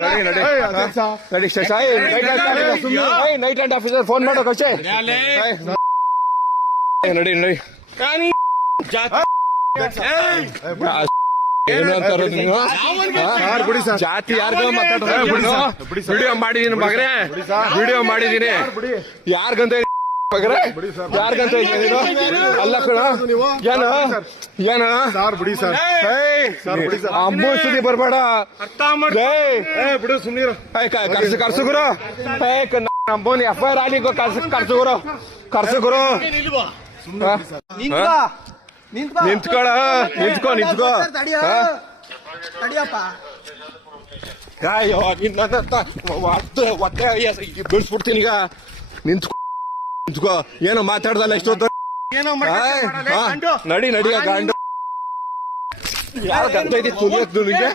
ನಡಿ night and officer phone ಮಾಡೋಕೆ ಅಷ್ಟೇ. ನಡಿ ನಡಿ ಏನು ಅಂತಾರ ನೀವು? ಜಾತಿ ಯಾರಿಗ ಮಾತಾಡ್ತಾರೆ? ವಿಡಿಯೋ ಮಾಡಿದೀನಿ ಮಗನೇ, ವಿಡಿಯೋ ಮಾಡಿದೀನಿ. ಯಾರಿಗಂತ ಮಗರೇ, ಯಾರಿಗಂತ ನೀನು? ಅಲ್ಲ ಕಣ, ಏನು ಏನು ಅಮ್ಮ ಸುದ್ದಿ ಬರ್ಬೇಡ. ಕರ್ಸು ಗುರು, ನಮ್ಮನ್ FIR ಆಗಿ ಕರ್ಸು ಗುರು, ಕರ್ಸು ಗುರು. ನಿಂತ್ಕೊಳ, ನಿಂತ್ಕೋ ನಿಂತ್ಕೋ. ಅಯ್ಯೋ ಒತ್ತೆ ಬೀಳ್ಸ್ಬಿಡ್ತೀನಿ ಈಗ. ನಿಂತ್ಕೋ. ಏನೋ ಮಾತಾಡ್ದಲ್ಲ ಇಷ್ಟೊತ್ತು. ನಡಿ ನಡಿ ಗಂಡು ಯಾರ ಗಂತ ಐತಿ ತುಲಿಯಕ್ ನಿನಗೆ?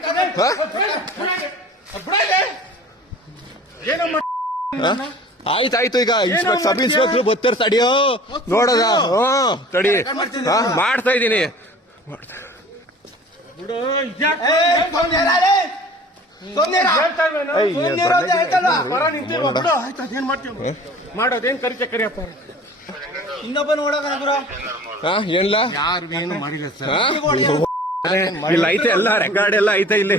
ಆಯ್ತಾಯ್ತು, ಈಗ ಸಬ್ ಇನ್ಸ್ಪೆಕ್ಟರ್ ಬರ್ತಾರೆ, ತಡಿಯೋ ನೋಡದ. ತಡಿ, ಮಾಡ್ತಾ ಇದ್ದೀನಿ. ಮಾಡೋದೇನ್ ಕರಿಕೆ ಕರಿಯಪ್ಪ. ಇನ್ನೊಬ್ಬ ನೋಡೋಣ ಏನಿಲ್ಲ, ಯಾರು ಏನು ಮಾಡಿಲ್ಲ ಸರ್. ಇಲ್ಲ ಐತೆ ಎಲ್ಲ ರೆಕಾರ್ಡ್ ಎಲ್ಲ ಐತೆ ಇಲ್ಲಿ.